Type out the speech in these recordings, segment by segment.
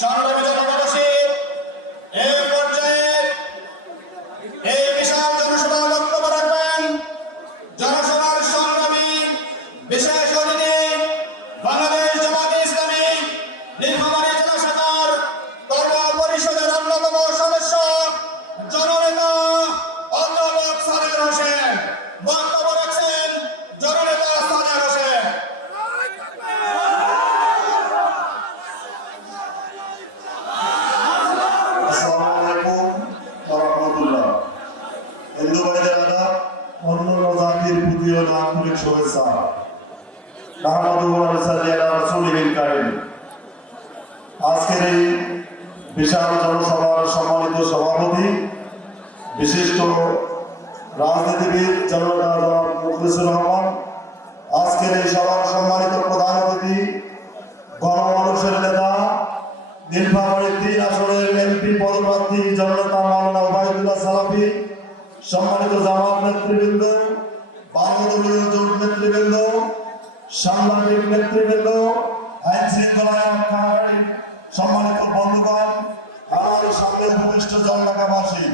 সংগ্রামী জনগোষ্ঠী এই পর্যায়ে এই বিশাল জনসভায় বক্তব্য রাখবেন জনসভার সংগ্রামী বিশেষ অতিথি বাংলাদেশ জামাতে ইসলামী নীলফামারী জেলা শাখার কর্ম পরিষদের অন্যতম সদস্য জননেতা অধ্যাপক সাদেক হোসেন। বক্তব্য রাখছেন জননেতা সাদেক হোসেন। হিন্দু ভাইদের আদাব, অন্য জাতির প্রতি আন্তরিক শুভেচ্ছা। আজকের এই বিশাল জনসভার সম্মানিত সভাপতি বিশিষ্ট রাজনীতিবিদ জননেতা জনাব মুখলিসুর রহমান, আজকের এই সভার সম্মানিত প্রধান অতিথি গণমানুষের নেতা নীলফামারী ৩ আসনের এমপি পদপ্রার্থী জননেতা মাওলানা ওবায়দুল্লাহ সালাফি, সম্মানিত জামাত নেতৃবৃন্দ, বাংলাদেশীয় জোট নেতৃবৃন্দ, সাংবাদিক নেতৃবৃন্দ, আইন শৃঙ্খলা রক্ষাকারী সম্মানিত বন্ধুগণ, আমার সামনে উপবিষ্ট জনঢাকাবাসী,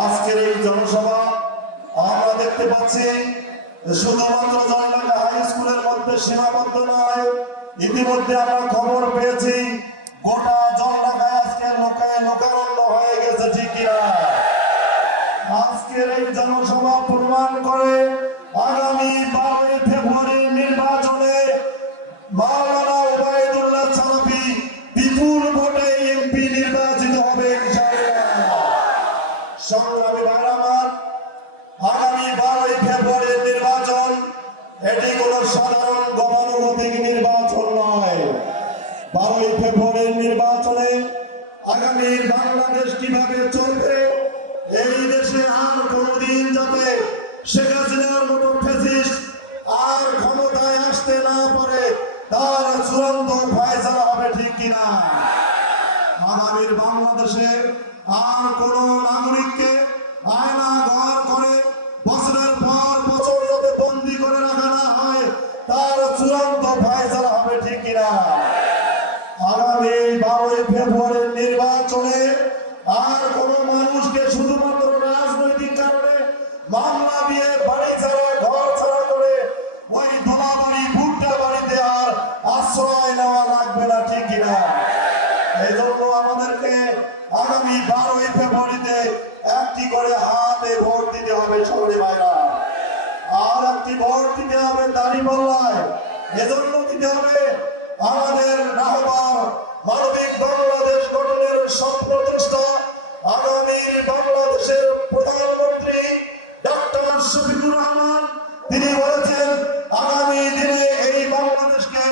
আজকের এই জনসভা আমরা দেখতে পাচ্ছি শুধুমাত্র জনঢাকা হাই স্কুলের মধ্যে সীমাবদ্ধ নয়। ইতিমধ্যে আমরা খবর পেয়েছি গোটা জনঢাকায় আজকে লোকারণ্য হয়ে গেছে, ঠিক কিনা? আজকের এই জনসভা প্রমাণ করে আগামী 12 ফেব্রুয়ারি নির্বাচনে মাওলানা ওবায়দুল্লাহ সালাফি বিপুল ভোটে এমপি নির্বাচিত হবে ইনশাআল্লাহ। সংগ্রামী ভাইরা আমার, আগামী 12 ফেব্রুয়ারি নির্বাচন এটি কোনো সাধারণ গতানুগতিক নির্বাচন নয়। 12 ফেব্রুয়ারির নির্বাচনে আগামী বাংলাদেশ কিভাবে চলবে, এই দেশে আর কোনদিন যাতে শেখ হাসিনার মতো ফ্যাসিস্ট আর ক্ষমতায় আসতে না পারে তার চূড়ান্ত ফয়সালা হবে, ঠিক কিনা? আগামীর বাংলাদেশে আর কোন নাগরিককে আয়না ঘর করে বছরের পর বছর যাতে বন্দী করে রাখা না হয় তার চূড়ান্ত ফয়সালা হবে, ঠিক কিনা? আগামী 12 ফেব্রুয়ারির নির্বাচনে আর কোন মানুষকে শুধুমাত্র রাজনৈতিক কারণে মামলা দিয়ে বাড়ি ছাড়া ঘর ছাড়া করে ওই দোলা বাড়ি ভুট্টা বাড়িতে আর আশ্রয় নেওয়া লাগবে না, ঠিক কিনা? এই জন্য আমাদেরকে আগামী 12 ফেব্রুয়ারিতে একটি করে হাতে ভোট দিতে হবে সকলে ভাইরা, আর একটি ভোট দিতে হবে দাঁড়িপাল্লায়। এজন্য দিতে হবে আমাদের রাহবার মানবিক বাংলাদেশ গঠনের স্বপ্নদ্রষ্টা আগামীর বাংলাদেশের প্রধানমন্ত্রী ডক্টর শফিকুর রহমান। তিনি বলেছেন আগামী দিনে এই বাংলাদেশকে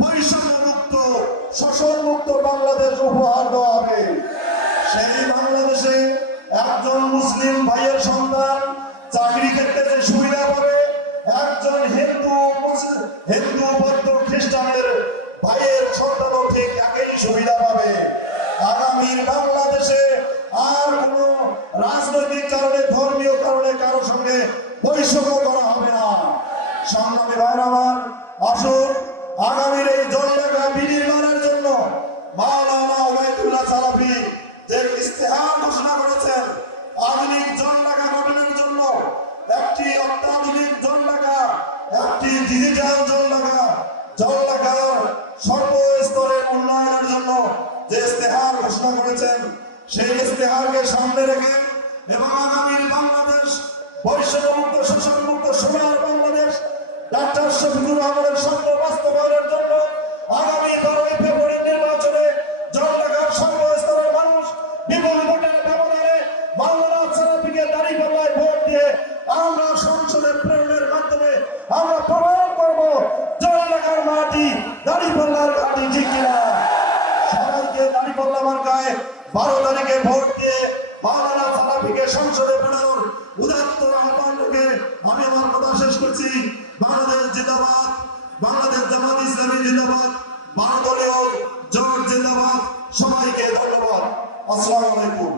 বৈষম্যমুক্ত শোষণমুক্ত বাংলাদেশ উপহার দেওয়া হবে। সেই বাংলাদেশে একজন মুসলিম ভাইয়ের সন্তান চাকরি ক্ষেত্রে যে সুবিধা পাবে, একজন হিন্দু বৌদ্ধ খ্রিস্টানের ভাইয়ের সন্তানও ঠিক একই সুবিধা পাবে। আগামীর বাংলাদেশে আর কোন রাজনৈতিক কারণে ধর্মীয় কারণে কারোর সঙ্গে বৈষম্য করা হবে না। সংগ্রামী ভাইরা আমার, আসুন আগামীর এই জনঢাকা বিনির্মাণের জন্য মাওলানা ওবায়দুল্লাহ সালাফি যে ইস্তেহার ঘোষণা করেছেন আধুনিক জনঢাকা গঠনের জন্য, একটি অত্যাধুনিক জনঢাকা, একটি ডিজিটাল জনঢাকা, জনঢাকার সর্বস্তরের উন্নয়নের জন্য যে ইস্তেহার ঘোষণা করেছেন, সেই ইস্তেহারকে সামনে রেখে এবং আগামীর বাংলাদেশ বৈষম্যমুক্ত শোষণমুক্ত সোনার বাংলাদেশ ডক্টর শফিকুর রহমানের স্বপ্ন বাস্তবায়নের জন্য আগামী 12 ফেব্রুয়ারি নির্বাচনে জনঢাকার সর্বস্তরের মানুষ বিপুল ভোটের ব্যবধানে মাওলানা সালাফিকে দাঁড়িপাল্লায় ভোট দিয়ে আমরা সংসদে প্রেরণের মাধ্যমে আমরা প্রমাণ করব জনঢাকার মাটি দাঁড়িপাল্লার ঘাঁটি, ঠিক কিনা? সবাইকে দাঁড়িপাল্লা মার্কায় 12 তারিখে ভোট দিয়ে মাওলানা সালাফিকে সংসদে প্রেরণের উদাত্ত আহ্বান রেখে আমি আমার কথা শেষ করছি। বাংলাদেশ জিন্দাবাদ, বাংলাদেশ জামাত ইসলামী জিন্দাবাদ, বাংলাদেশ জোট জিন্দাবাদ। সবাইকে ধন্যবাদ। আসসালামু আলাইকুম।